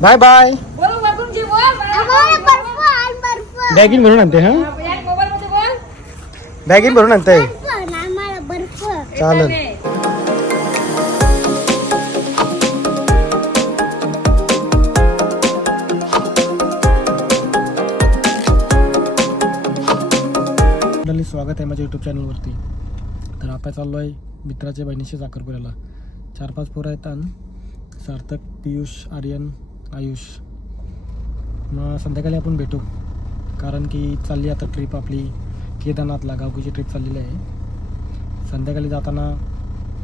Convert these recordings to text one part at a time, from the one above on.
Bye bye. बॅगिन भरून आणते. हा बॅगिन भरून आणते. चालेल. स्वागत आहे माझ्या यूट्यूब चॅनलवरती. तर आपण चाललो आहे मित्राच्या बहिणीशी साखरपुड्याला. 4-5 पोरं आहेत आणि सार्थक, पियुष, आर्यन, आयुष. मग संध्याकाळी आपण भेटू, कारण की चालली आता ट्रिप आपली केदारनाथला. गावकीची ट्रिप चाललेली आहे. संध्याकाळी जाताना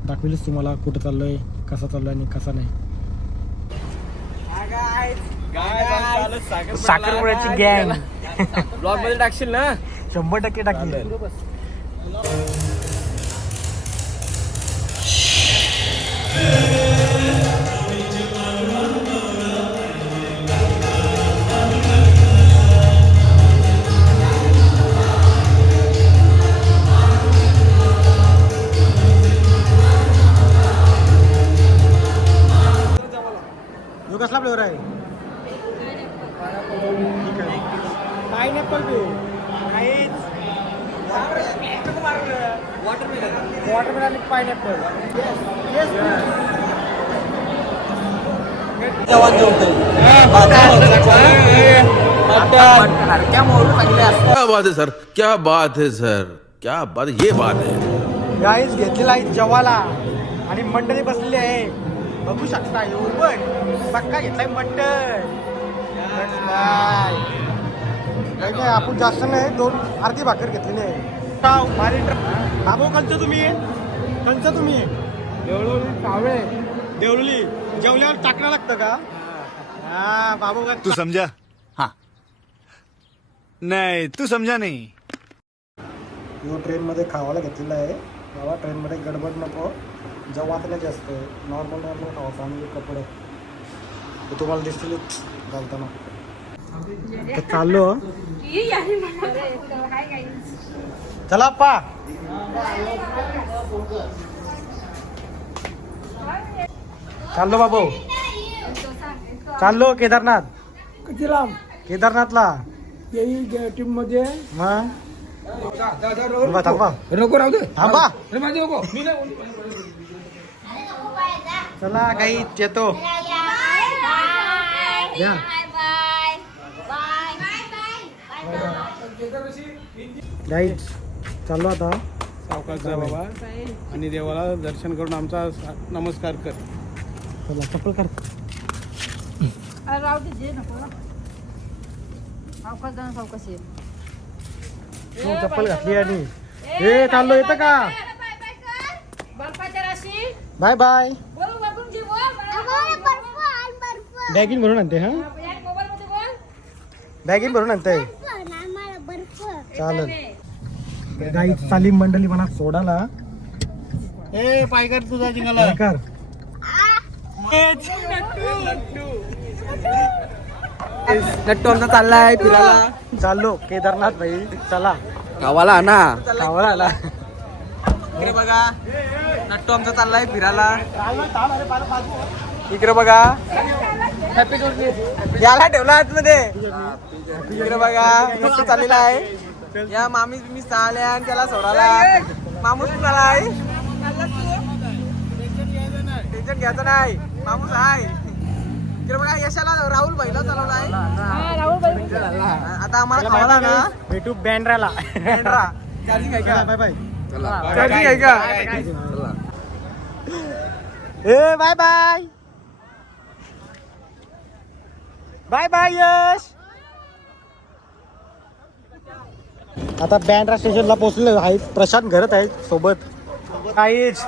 दाखवेलच तुम्हाला कुठं चाललो आहे, कसा चाललो आहे आणि कसा नाही. साखरपुड्याची गँग ब्लॉग मध्ये टाकशील ना? 100% टाकली. कसला फ्लेवर आहे? पायनॅपल पिऊ. Watermelon pineapple. क्या बात है सर, क्या बात है सर, क्या बात, ये बात है. गाईस घेतलेला आहे जेवाला आणि मंडळी बसलेली आहे. बघू शकता पक्का घेतलाय मटण. नाही आपण जास्त नाही, 2 अर्धी भाकर घेतलेली आहे. बाबू कंच तुम्ही देवळी जेवल्यावर टाकणं लागतं का? हा बाबू तू समझा? हाँ. नहीं तू समझा नहीं. ट्रेन मध्ये खावायला घेतलेला आहे बाबा. ट्रेन मध्ये गडबड नको, जेव्हा नाही जास्त नॉर्मल खावा. चांगले कपडे ते तुम्हाला दिसतील घालताना. चाललो. चला अप्पा. चाललो बाबू, चाललो केदारनाथला. टीम मध्ये मग थांबा नको राहू दे. थांबा. अरे माझे नको. चला काही येतो. गाईज चाललो आता. सावकाश जा बाबा आणि देवाला दर्शन करून आमचा नमस्कार कर. चला चप्पल कर. चप्पल घातली आणि हे चाललो. येतं का? Bye bye. बॅगिन भरून आणते. हा बॅगिन भरून आणते. चालेल. गाईच चाली मंडळी म्हणा सोडाला. ए पायकर तुझा जिंगाला कर. नट्टू आमचा चाललाय फिरायला. चाललो केदारनाथ भाई. चला गावाला ना गावाला आला. इकडे बघा नट्टू आमचा चाललाय फिरायला. इकडे बघा हॅपी याला ठेवला आतमध्ये. इकडे बघा नट्टू चाललेला आहे. या मामी मी आल्या आणि त्याला सोडायला. मामूस झाला आहे. टेन्शन घ्यायचं नाही, मामूस आहे. इकडे बघा यशाला राहुल भाईला चालवला आहे. आता आम्हाला खावाला ना भेटू बँड्राला. चार्जिंग आहे का? Bye bye. चार्जिंग आहे का? ए बाय बाय. बाय बाय यश. आता बँड्रा स्टेशनला पोहोचले आहे. प्रशांत घरात आहे सोबत. काहीच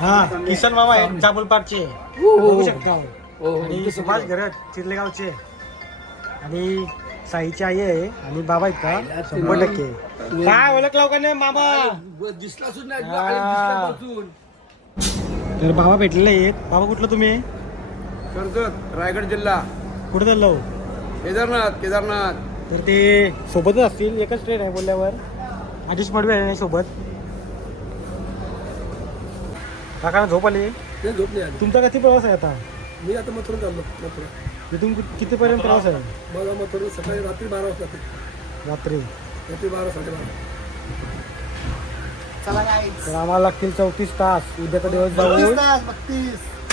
हा किसन मामा आहे जांभूळ पार्कचे. बघू शकता. आणि सुभाष घरत चिरलेगावचे. आणि साईची आई आहे आणि बाबा आहेत का 100%. काय ओळखला का नाही मामा? दिसला सुद्धा तर बाबा भेटलेले आहेत. बाबा कुठलं तुम्ही? कर्जत रायगड जिल्हा. कुठं चाललो? केदारनाथ. तर ते सोबतच असतील. एकच ट्रेन आहे बोलल्यावर. आधीच मडवी आहे सोबत. काकांना झोप आली. ते झोप नाही आली. तुमचा किती प्रवास आहे आता मी आता मथुरा चाललो. मथुरा इथून कितीपर्यंत प्रवास आहे मला मथुरा सकाळी रात्री 12 वाजता ते. रात्री रात्री 12 12:30. तर आम्हाला लागतील 34 तास उद्याचा दिवस जाऊन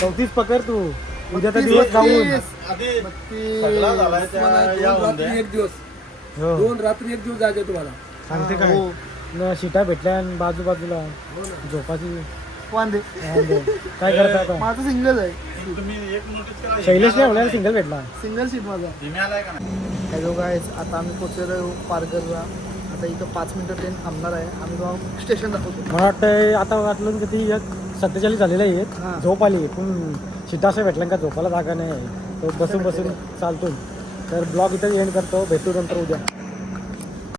34 पकड तू उद्याचा दिवस जाऊन रात्री एक दिवस हो 2 रात्री 1 दिवस जायचं तुम्हाला. सांगते काय न शिटा भेटल्या आणि बाजूबाजूला झोपाची वांदे काय करता आता माझं सिंगल आहे. शैलेश नाही होणार सिंगल भेटला सिंगल सीट माझा. हॅलो गाईज, आता आम्ही पोचलेलो पारगरला. आता इथं 5 मिनिटं ट्रेन थांबणार आहे. आम्ही मग स्टेशन दाखवतो. मला वाटतंय आता वाटलं किती 47 झालेलं आहे झोप आली पण शिटा असं भेटलं का झोपाला जागा नाही तो बसून चालतो तर ब्लॉग इथं एंड करतो भेटू नंतर उद्या.